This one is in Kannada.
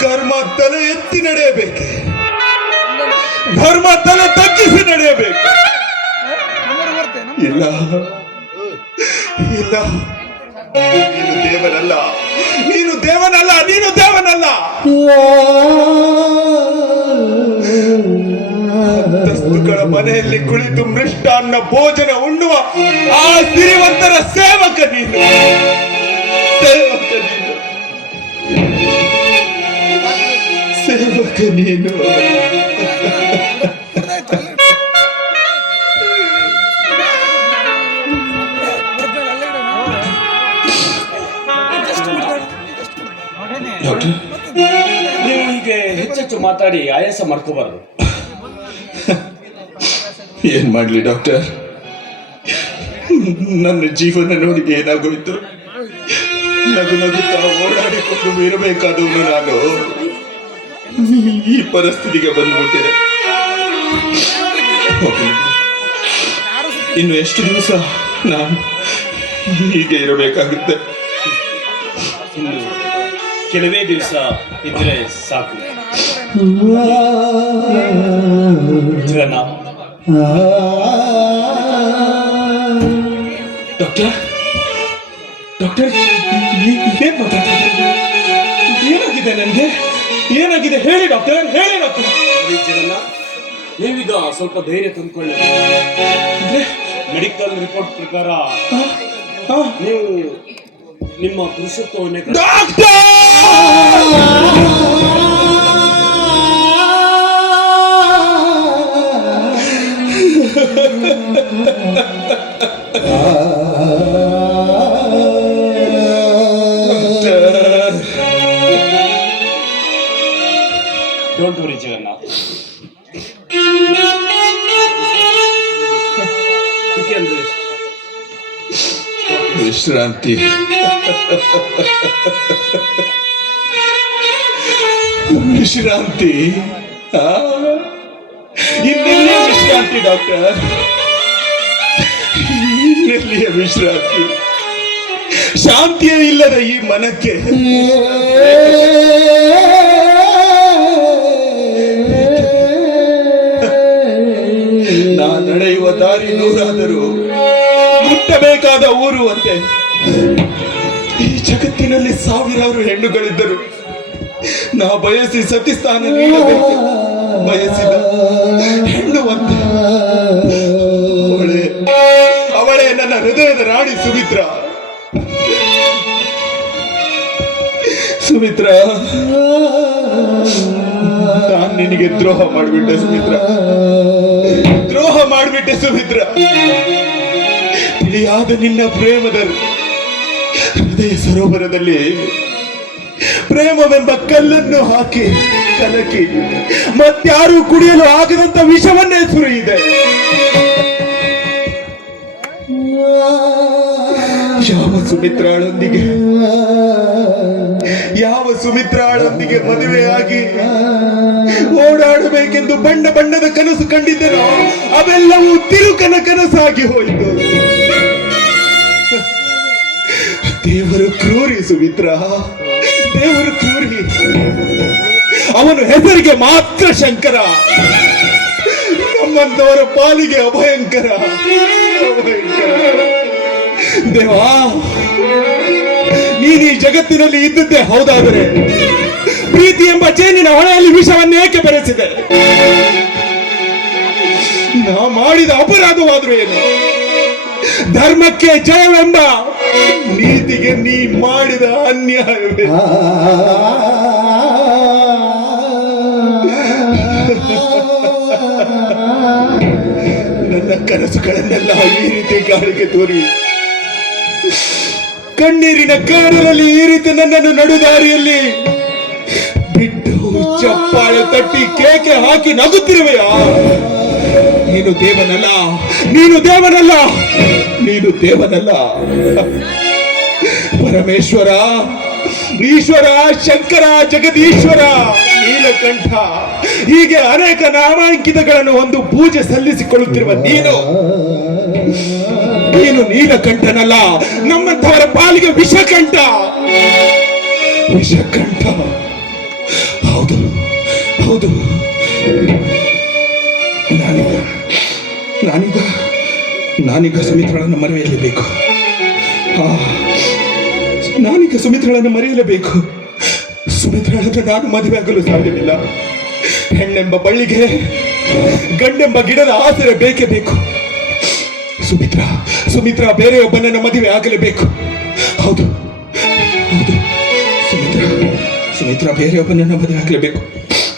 ಕರ್ಮ ತಲೆ ಎತ್ತಿ ನಡೆಯಬೇಕು? ಧರ್ಮ ತಲೆ ತಗ್ಗಿಸಿ ನಡೆಯಬೇಕು. ಇಲ್ಲ. ಇಲ್ಲ. ನೀನು ದೇವನಲ್ಲ. ನೀನು ದೇವನಲ್ಲ ನೀನು ದೇವನಲ್ಲ. ಮನೆಯಲ್ಲಿ ಕುಳಿತು ಮೃಷ್ಟಾನ್ನ ಭೋಜನ ಉಣ್ಣುವ ಆ ಸಿರಿವಂತರ ಸೇವಕ ನೀನು. ಸೇವಕ ನೀನು. ಸೇವಕ ನೀನು. ಡಾಕ್ಟರ್. ನೀವು ಹೀಗೆ ಹೆಚ್ಚೆಚ್ಚು ಮಾತಾಡಿ ಆಯಾಸ ಮಾಡ್ಕೋಬಾರದು. ಏನ್ ಮಾಡ್ಲಿ ಡಾಕ್ಟರ್? ನನ್ನ ಜೀವನ ನೋಡಿ ಏನಾಗೋಯ್ತು? ನಗು ನಗುತ್ತಾ ಓಡಾಡಿಕೊಂಡು ಇರಬೇಕಾದವನು ನಾನು. ಈ ಪರಿಸ್ಥಿತಿಗೆ ಬಂದ್ಬಿಟ್ಟಿದೆ. ಇನ್ನು ಎಷ್ಟು ದಿವಸ ನಾನು ಹೀಗೆ ಇರಬೇಕಾಗುತ್ತೆ? ಇನ್ನು ಕೆಲವೇ ದಿವಸ ಇದ್ರೆ ಸಾಕು. ಜೀವನ. ಡಾಕ್ಟರ್ ಡಾಕ್ಟರ್ ಏನು ಮಾತಾಡ್ತಾ ಏನಾಗಿದೆ ನನಗೆ? ಏನಾಗಿದೆ? ಹೇಳಿ ಡಾಕ್ಟರ್ ಹೇಳಿ ಡಾಕ್ಟರ್. ನೀವೀಗ ಸ್ವಲ್ಪ ಧೈರ್ಯ ತಂದ್ಕೊಳ್ಳಿ. ಅಂದ್ರೆ ಮೆಡಿಕಲ್ ರಿಪೋರ್ಟ್ ಪ್ರಕಾರ ನೀವು ನಿಮ್ಮ ಪುರುಷತ್ವವನ್ನೇ. Doctor! Doctor don't worry Jagannath You can rest. ವಿಶ್ರಾಂತಿ ವಿಶ್ರಾಂತಿ ಆ? ಇನ್ನೆಲ್ಲಿಯ ವಿಶ್ರಾಂತಿ ಡಾಕ್ಟರ್ ಇನ್ನೆಲ್ಲಿಯ ವಿಶ್ರಾಂತಿ ಶಾಂತಿಯೇ ಇಲ್ಲದ ಈ ಮನಕ್ಕೆ. ನಾ ನಡೆಯುವ ದಾರಿ ನೂರಾದರೂ ಮುಟ್ಟಬೇಕಾದ ಊರು ಅಂತೆ ಈ ಜಗತ್ತಿನಲ್ಲಿ ಸಾವಿರಾರು ಹೆಣ್ಣುಗಳಿದ್ದರು. ನಾ ಬಯಸಿ ಸತಿಸ್ಥಾನ ನೀಡಬೇಕು. ಬಯಸಿದ ಹೆಣ್ಣು ಅಂತೆ ನನ್ನ ಹೃದಯದ ರಾಣಿ ಸುಮಿತ್ರ. ಸುಮಿತ್ರ. ನಾನು ನಿನಗೆ ದ್ರೋಹ ಮಾಡಿಬಿಟ್ಟೆ ಸುಮಿತ್ರ. ದ್ರೋಹ ಮಾಡಿಬಿಟ್ಟೆ ಸುಮಿತ್ರ. ತಿಳಿಯಾದ ನಿನ್ನ ಪ್ರೇಮದ ಹೃದಯ ಸರೋವರದಲ್ಲಿ ಪ್ರೇಮವೆಂಬ ಕಲ್ಲನ್ನು ಹಾಕಿ ಕಲಕಿ ಮತ್ತಾರು ಕುಡಿಯಲು ಆಗದಂತ ವಿಷವನ್ನೇ ಸುರಿಯಿದೆ. ಯಾವ ಸುಮಿತ್ರಾಳೊಂದಿಗೆ? ಯಾವ ಸುಮಿತ್ರಾಳೊಂದಿಗೆ ಮದುವೆಯಾಗಿ ಓಡಾಡಬೇಕೆಂದು ಬಣ್ಣ ಬಣ್ಣದ ಕನಸು ಕಂಡಿದ್ದೆನೋ, ಅವೆಲ್ಲವೂ ತಿರುಕನ ಕನಸಾಗಿ ಹೋಯಿತು. ದೇವರು ಕ್ರೂರಿ ಸುಮಿತ್ರ, ದೇವರು ಕ್ರೂರಿ. ಅವನು ಹೆಸರಿಗೆ ಮಾತ್ರ ಶಂಕರ, ನಮ್ಮಂತವರ ಪಾಲಿಗೆ ಅಭಯಂಕರ. ಅಭಯಂಕರ. ದೇವಾ, ನೀನು ಈ ಜಗತ್ತಿನಲ್ಲಿ ಇದ್ದದ್ದೇ ಹೌದಾದರೆ? ಪ್ರೀತಿ ಎಂಬ ಜೇನಿನ ಹೊಳೆಯಲ್ಲಿ ವಿಷವನ್ನು ಏಕೆ ಬೆರೆಸಿದೆ? ನಾ ಮಾಡಿದ ಅಪರಾಧವಾದ್ರೂ ಏನು? ಧರ್ಮಕ್ಕೆ ಜಯವೆಂಬ ನೀತಿಗೆ ನೀ ಮಾಡಿದ ಅನ್ಯಾಯವೇ? ನನ್ನ ಕನಸುಗಳನ್ನೆಲ್ಲ ಈ ರೀತಿ ಗಾಳಿಗೆ ತೋರಿ ಕಣ್ಣೀರಿನ ಕಾರರಲ್ಲಿ ಈ ರೀತಿ ನನ್ನನ್ನು ನಡುದಾರಿಯಲ್ಲಿ ಬಿಟ್ಟು ಚಪ್ಪಾಳೆ ತಟ್ಟಿ ಕೇಕೆ ಹಾಕಿ ನಗುತ್ತಿರುವೆಯಾ? ನೀನು ದೇವನಲ್ಲ ನೀನು ದೇವನಲ್ಲ ನೀನು ದೇವನಲ್ಲ. ಪರಮೇಶ್ವರ ಈಶ್ವರ ಶಂಕರ ಜಗದೀಶ್ವರ ನೀಲಕಂಠ ಹೀಗೆ ಅನೇಕ ನಾಮಾಂಕಿತಗಳನ್ನು ಒಂದು ಪೂಜೆ ಸಲ್ಲಿಸಿಕೊಳ್ಳುತ್ತಿರುವ ನೀನು. ನೀನು ನೀಲಕಂಠನಲ್ಲ ನಮ್ಮಂಥವರ ಪಾಲಿಗೆ ವಿಷಕಂಠ. ವಿಷಕಂಠ. ಹೌದು ಹೌದು. ನಾನೀಗ ನಾನೀಗ ನಾನೀಗ ಸುಮಿತ್ರಳನ್ನು ಮರೆಯಲೇಬೇಕು ಆ, ನಾನೀಗ ಸುಮಿತ್ರಳನ್ನು ಮರೆಯಲೇಬೇಕು. ಸುಮಿತ್ರಳನ್ನು ನಾನು ಮದುವೆ ಆಗಲು ಸಾಧ್ಯವಿಲ್ಲ. ಹೆಣ್ಣೆಂಬ ಬಳ್ಳಿಗೆ ಗಂಡೆಂಬ ಗಿಡದ ಆಸರೆ ಬೇಕೇ ಬೇಕು. ಸುಮಿತ್ರ ಸುಮಿತ್ರ ಬೇರೆಯೊಬ್ಬನನ್ನ ಮದುವೆ ಆಗಲೇಬೇಕು. ಹೌದು ಹೌದು. ಸುಮಿತ್ರ ಸುಮಿತ್ರ ಬೇರೆಯೊಬ್ಬನನ್ನು ಮದುವೆ ಆಗಲೇಬೇಕು.